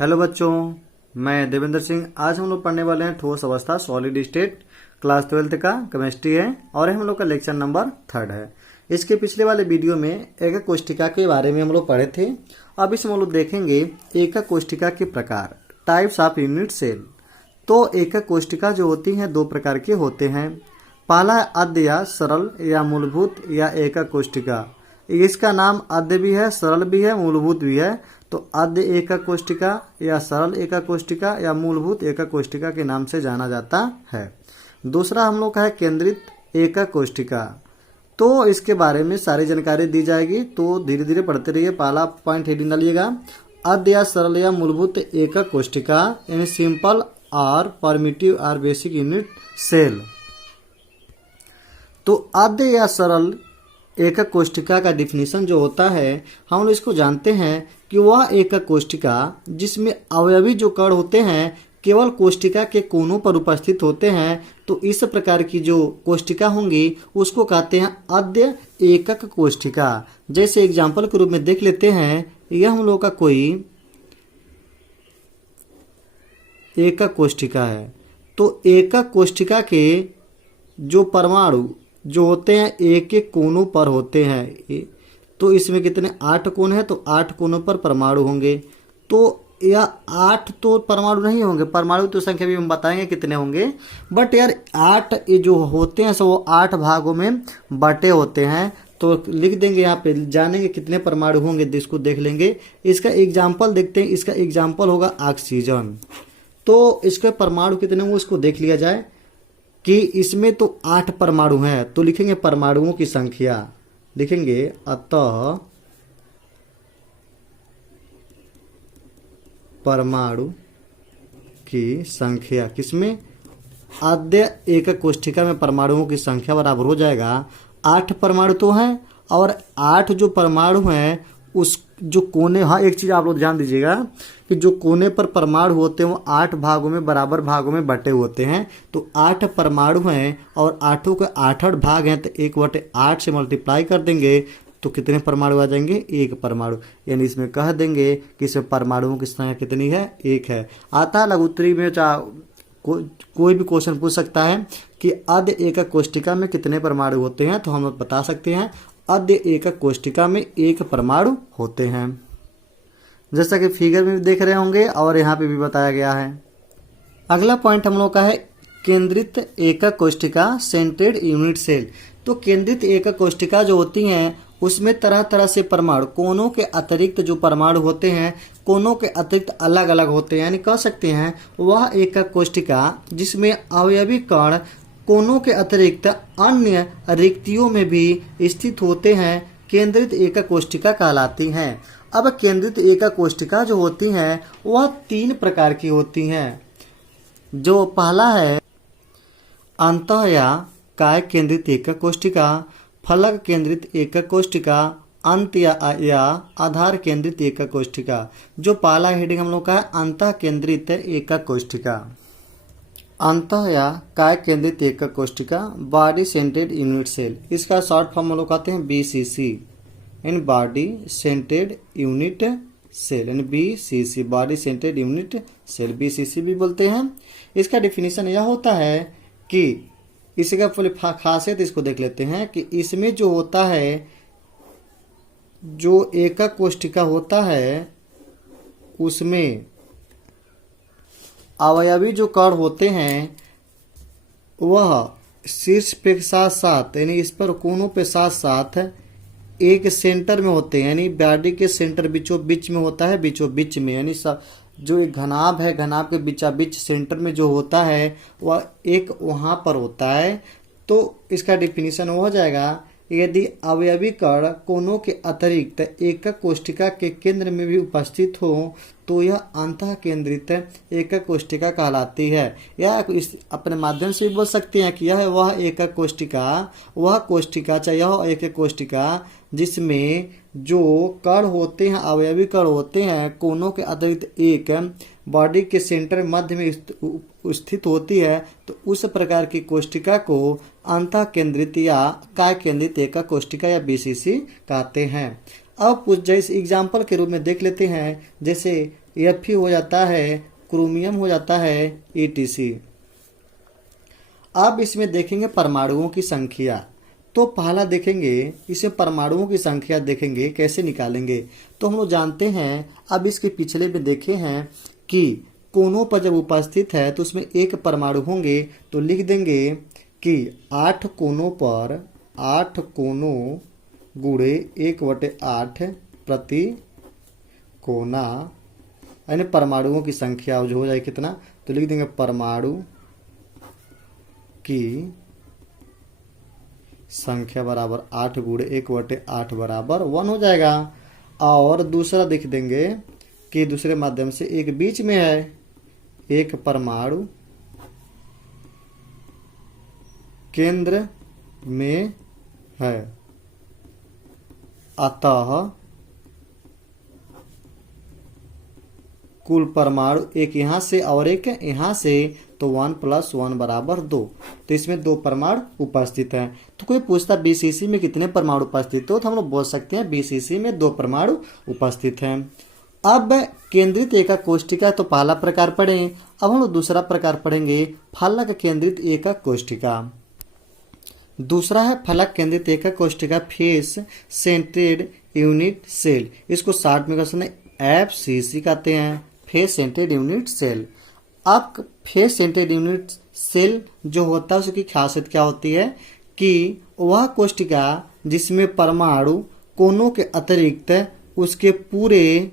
Hello बच्चों, मैं देवेंद्र सिंह। आज हम लोग पढ़ने वाले हैं ठोस अवस्था सॉलिड स्टेट, क्लास 12th का केमिस्ट्री है और हम लोग का लेक्चर नंबर 3 है। इसके पिछले वाले वीडियो में एकक कोष्ठिका के बारे में हम लोग पढ़े थे। अब इसमें हम लोग देखेंगे एकक कोष्ठिका के प्रकार, टाइप्स ऑफ यूनिट सेल। तो एकक कोष्ठिका जो होती हैं दो प्रकार के होते हैं। पहला है आद्य या सरल या मूलभूत या एकक कोष्ठिका। इसका नाम आद्य भी है, सरल भी है, मूलभूत भी है। तो आद्य एकक कोष्ठिका या सरल एकक कोष्ठिका या मूलभूत एकक कोष्ठिका के नाम से जाना जाता है। दूसरा हम लोग का है केंद्रित एकक कोष्ठिका। तो इसके बारे में सारी जानकारी दी जाएगी, तो धीरे धीरे पढ़ते रहिए। पहला पॉइंट हेडिंग डालिएगा, आद्य या सरल या मूलभूत एकक कोष्ठिका यानी सिंपल और परमिटिव और बेसिक यूनिट सेल। तो आद्य या सरल एकक कोष्ठिका का डिफिनीशन जो होता है, हम लोग इसको जानते हैं कि वह एकक कोष्ठिका जिसमें अवयवी जो कण होते हैं केवल कोष्ठिका के कोनों पर उपस्थित होते हैं। तो इस प्रकार की जो कोष्ठिका होंगी उसको कहते हैं आद्य एकक कोष्ठिका। जैसे एग्जाम्पल के रूप में देख लेते हैं, यह हम लोग का कोई एकक कोष्ठिका है। तो एकक कोष्ठिका के जो परमाणु जो होते हैं एक एक कोनों पर होते हैं। तो इसमें कितने 8 कोण हैं, तो 8 कोनों पर परमाणु होंगे। तो यह 8 तो परमाणु नहीं होंगे, परमाणु तो संख्या भी हम बताएंगे कितने होंगे, बट यार 8 ये जो होते हैं सो वो 8 भागों में बटे होते हैं। तो लिख देंगे यहाँ पे, जानेंगे कितने परमाणु होंगे, इसको देख लेंगे। इसका एग्जाम्पल देखते हैं। इसका एग्जाम्पल होगा ऑक्सीजन। तो इसके परमाणु कितने होंगे उसको देख लिया जाए कि इसमें तो 8 परमाणु हैं। तो लिखेंगे परमाणुओं की संख्या, लिखेंगे अतः परमाणु की संख्या किसमें, आद्य एकक कोष्ठिका में परमाणुओं की संख्या बराबर हो जाएगा 8 परमाणु तो हैं, और 8 जो परमाणु हैं उस जो कोने, हाँ एक चीज आप लोग ध्यान दीजिएगा कि जो कोने पर परमाणु होते हैं वो 8 भागों में बराबर भागों में बटे होते हैं। तो 8 परमाणु हैं और 8 के 8 भाग हैं, तो 1/8 से मल्टीप्लाई कर देंगे तो कितने परमाणु आ जाएंगे, 1 परमाणु। यानी इसमें कह देंगे कि इसमें परमाणुओं की संख्या कितनी है, 1 है। आता है लघुत्तरी में, कोई भी क्वेश्चन पूछ सकता है कि आद्य एकक कोष्ठिका में कितने परमाणु होते हैं, तो हम लोग बता सकते हैं आद्य एकक कोष्ठिका में 1 परमाणु होते हैं, जैसा कि फिगर में भी देख रहे होंगे और यहाँ पे भी बताया गया है। अगला पॉइंट हम लोग का है केंद्रित एकक कोष्ठिका, सेंट्रेड यूनिट सेल। तो केंद्रित एकक कोष्ठिका जो होती हैं उसमें तरह तरह से परमाणु, कोनों के अतिरिक्त जो परमाणु होते हैं कोनों के अतिरिक्त अलग अलग होते हैं। यानी कह सकते हैं वह एकक कोष्ठिका जिसमें अवयवी कण कोनों के अतिरिक्त अन्य रिक्तियों में भी स्थित होते हैं केंद्रित एकक कोष्ठिका कहलाती हैं। अब केंद्रित एकक कोष्ठिका जो होती हैं वह 3 प्रकार की होती हैं। जो पहला है अंतः या काय केंद्रित एकक कोष्ठिका, फलक केंद्रित एकक कोष्ठिका, अंत या आधार केंद्रित एकक कोष्ठिका। जो पहला हेडिंग हम लोग का है अंतः केंद्रित एकक कोष्ठिका। अंतः या काय केंद्रित एकक कोष्ठिका, बॉडी सेंटेड यूनिट सेल। इसका शॉर्ट फॉर्म हम लोग कहते हैं BCC, इन बॉडी सेंटेड यूनिट सेल, यानी BCC, body centred unit cell, BCC भी बोलते हैं। इसका डिफिनीशन यह होता है कि इसका खासियत इसको देख लेते हैं कि इसमें जो होता है, जो एकक कोष्ठिका होता है उसमें अवयवी जो कण होते हैं वह शीर्ष पे साथ साथ, यानी इस पर कोनों पे साथ साथ एक सेंटर में होते हैं। यानी बॉडी के सेंटर बीचों बीच में होता है, बीचों बीच में, यानी सब जो एक घनाभ है, घनाभ के बीचा बीच सेंटर में जो होता है वह एक वहाँ पर होता है। तो इसका डिफिनीशन हो जाएगा, यदि अवयवी कण कोनों के अतिरिक्त एकक कोष्ठिका के केंद्र में भी उपस्थित हो तो यह अंतः केंद्रित एकक कोष्ठिका कहलाती है। या इस अपने माध्यम से भी बोल सकते हैं कि यह वह एकक कोष्ठिका, वह कोष्ठिका चाहे यह एकक कोष्ठिका जिसमें जो कण होते हैं, अवयवी कण होते हैं कोनों के अतिरिक्त एक बॉडी के सेंटर मध्य में स्थित होती है, तो उस प्रकार की कोष्ठिका को अंतः केंद्रित या काय केंद्रित एकक कोष्ठिका या BCC कहते हैं। अब कुछ जैसे एग्जाम्पल के रूप में देख लेते हैं, जैसे Fe हो जाता है, क्रोमियम हो जाता है, ETC। अब इसमें देखेंगे परमाणुओं की संख्या। तो पहला देखेंगे, इसमें परमाणुओं की संख्या देखेंगे कैसे निकालेंगे। तो हम लोग जानते हैं, अब इसके पिछले में देखे हैं कि कोनों पर जब उपस्थित है तो उसमें एक परमाणु होंगे। तो लिख देंगे कि 8 कोनों पर 8 कोनों गुणे 1/8 प्रति कोना, यानी परमाणुओं की संख्या जो हो जाए कितना, तो लिख देंगे परमाणु की संख्या बराबर 8 गुणे 1/8 बराबर 1 हो जाएगा। और दूसरा लिख देंगे कि दूसरे माध्यम से एक बीच में है, एक परमाणु केंद्र में है, अतः कुल परमाणु एक यहाँ से और एक यहाँ से, तो 1 + 1 बराबर 2। तो इसमें 2 परमाणु उपस्थित हैं। तो कोई पूछता BCC में कितने परमाणु उपस्थित हो, तो हम लोग बोल सकते हैं BCC में 2 परमाणु उपस्थित हैं। अब केंद्रित एकक कोष्ठिका तो पहला प्रकार पढ़े। अब हम लोग दूसरा प्रकार पढ़ेंगे, फलक केंद्रित एकक कोष्ठिका। दूसरा है फलक केंद्रित एकक कोष्ठिका, फेस सेंटेड यूनिट सेल। इसको शॉर्ट में क्वेश्चन FCC कहते हैं, फेस सेंटेड यूनिट सेल। अब फेस सेंटेड यूनिट सेल जो होता है उसकी खासियत क्या होती है कि वह कोष्ठिका जिसमें परमाणु कोनों के अतिरिक्त उसके पूरे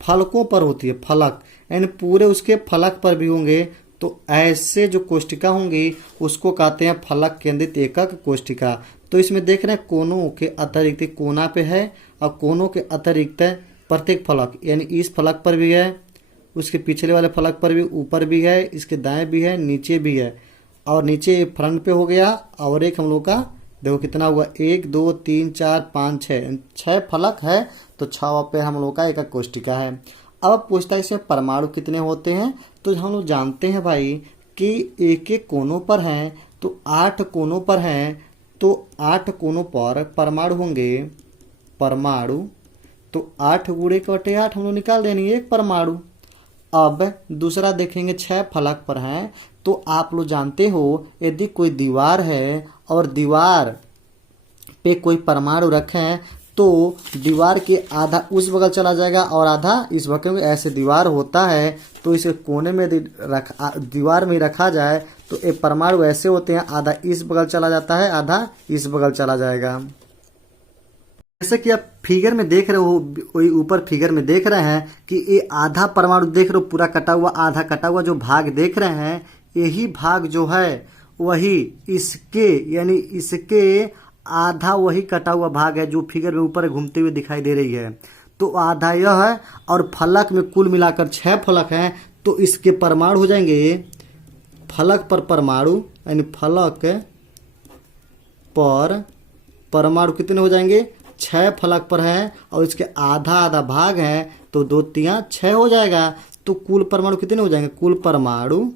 फलकों पर होती है, फलक यानी पूरे उसके फलक पर भी होंगे। तो ऐसे जो कोष्ठिका होंगी उसको कहते हैं फलक केंद्रित एकक कोष्ठिका। तो इसमें देख रहे हैं कोनों के अतिरिक्त, कोना पे है और कोनों के अतिरिक्त प्रत्येक फलक, यानी इस फलक पर भी है, उसके पिछले वाले फलक पर भी, ऊपर भी है, इसके दाएं भी है, नीचे भी है। और नीचे फ्रंट पे हो गया, और एक हम लोग का देखो कितना हुआ, 1 2 3 4 5 6 फलक है। तो 6 पे हम लोग का एकक कोष्ठिका है। अब पूछता है इसमें परमाणु कितने होते हैं। तो हम लोग जानते हैं भाई कि एक एक कोनों पर हैं, तो 8 कोनों पर हैं, तो 8 कोनों पर परमाणु होंगे, परमाणु। तो 8 गुणे 1/8 हम लोग निकाल देंगे, एक परमाणु। अब दूसरा देखेंगे 6 फलक पर हैं। तो आप लोग जानते हो यदि कोई दीवार है और दीवार पे कोई परमाणु रखें तो दीवार के आधा उस बगल चला जाएगा और आधा इस बगल में। ऐसे दीवार होता है तो इसे कोने में दीवार में रखा जाए तो ये परमाणु ऐसे होते हैं, आधा इस बगल चला जाता है, आधा इस बगल चला जाएगा। जैसे कि आप फिगर में देख रहे हो, वही ऊपर फिगर में देख रहे हैं कि ये आधा परमाणु देख रहे हो, पूरा कटा हुआ, आधा कटा हुआ जो भाग देख रहे हैं, यही भाग जो है वही इसके, यानी इसके आधा वही कटा हुआ भाग है जो फिगर में ऊपर घूमते हुए दिखाई दे रही है। तो आधा यह है, और फलक में कुल मिलाकर 6 फलक हैं। तो इसके परमाणु हो जाएंगे, फलक पर परमाणु, यानी फलक पर परमाणु कितने हो जाएंगे, 6 फलक पर है, और इसके आधा आधा भाग है, तो 2 3 6 हो जाएगा। तो कुल परमाणु कितने हो जाएंगे, कुल परमाणु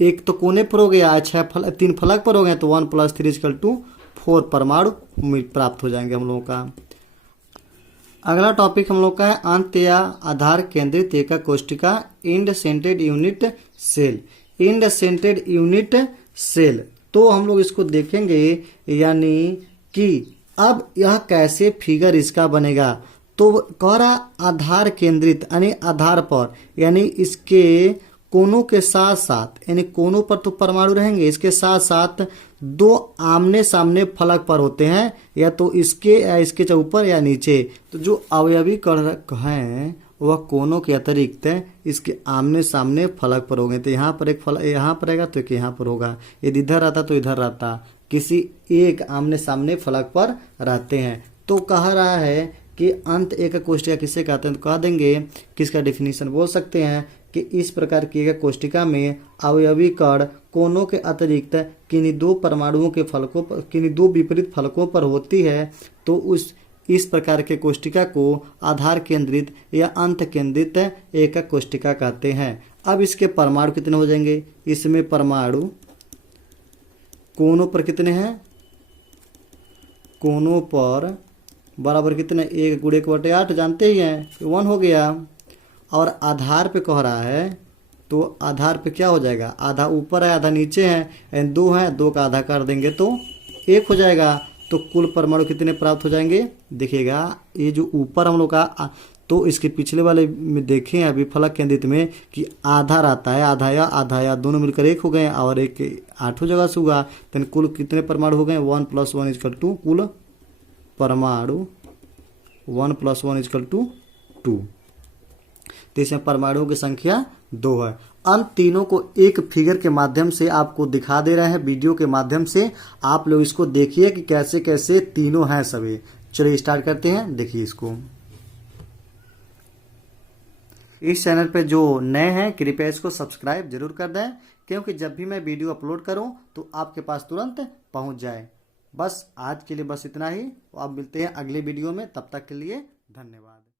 एक तो कोने पर हो गया, 3 फलक पर हो गए, तो 1 + 3 = 4 परमाणु प्राप्त हो जाएंगे हम लोगों का। अगला टॉपिक हम लोग का है अंत या आधार केंद्रित एकक कोष्ठिका, end centred unit cell. End centred unit cell, तो हम लोग इसको देखेंगे, यानी कि अब यह कैसे फिगर इसका बनेगा। तो कह रहा आधार केंद्रित, यानी आधार पर, यानी इसके कोनों के साथ साथ, यानी कोनों पर तो परमाणु रहेंगे, इसके साथ साथ 2 आमने सामने फलक पर होते हैं, या तो इसके या इसके ऊपर या नीचे। तो जो अवयवी कण हैं वह कोनों के अतिरिक्त इसके आमने सामने फलक पर होंगे। तो यहाँ पर एक फलक यहाँ पर रहेगा, तो एक यहाँ पर होगा, यदि इधर रहता तो इधर रहता, किसी एक आमने सामने फलक पर रहते हैं। तो कह रहा है कि अंत एकक कोष्ठिका किसे कहते हैं, तो कह देंगे किसका डिफिनीशन बोल सकते हैं कि इस प्रकार की एकक कोष्ठिका में अवयवी कण कोनों के अतिरिक्त किन्हीं 2 परमाणुओं के फलकों पर, किन्हीं 2 विपरीत फलकों पर होती है। तो इस प्रकार के कोष्ठिका को आधार केंद्रित या अंत केंद्रित एकक कोष्ठिका कहते हैं। अब इसके परमाणु कितने हो जाएंगे, इसमें परमाणु कोनों पर कितने हैं, कोनों पर बराबर कितने, 1 × 1 = 8 जानते ही हैं, 1 हो गया। और आधार पे कह रहा है तो आधार पे क्या हो जाएगा, आधा ऊपर है आधा नीचे है, एंड 2 है, 2 का आधा कर देंगे तो 1 हो जाएगा। तो कुल परमाणु कितने प्राप्त हो जाएंगे, देखिएगा ये जो ऊपर हम लोग का तो इसके पिछले वाले में देखें अभी फलक केंद्रित में कि आधा रहता है, आधा या दोनों मिलकर 1 हो गए और एक 8 जगह से हुआ, तो कुल कितने परमाणु हो गए, 1 + 1 = कुल परमाणु 1 + 1 = 2। तो इसमें परमाणुओं की संख्या 2 है। अन तीनों को एक फिगर के माध्यम से आपको दिखा दे रहे हैं, वीडियो के माध्यम से आप लोग इसको देखिए कि कैसे कैसे तीनों हैं सभी। चलिए स्टार्ट करते हैं, देखिए इसको। इस चैनल पे जो नए हैं कृपया इसको सब्सक्राइब जरूर कर दें, क्योंकि जब भी मैं वीडियो अपलोड करूं तो आपके पास तुरंत पहुंच जाए। बस आज के लिए बस इतना ही, अब मिलते हैं अगले वीडियो में, तब तक के लिए धन्यवाद।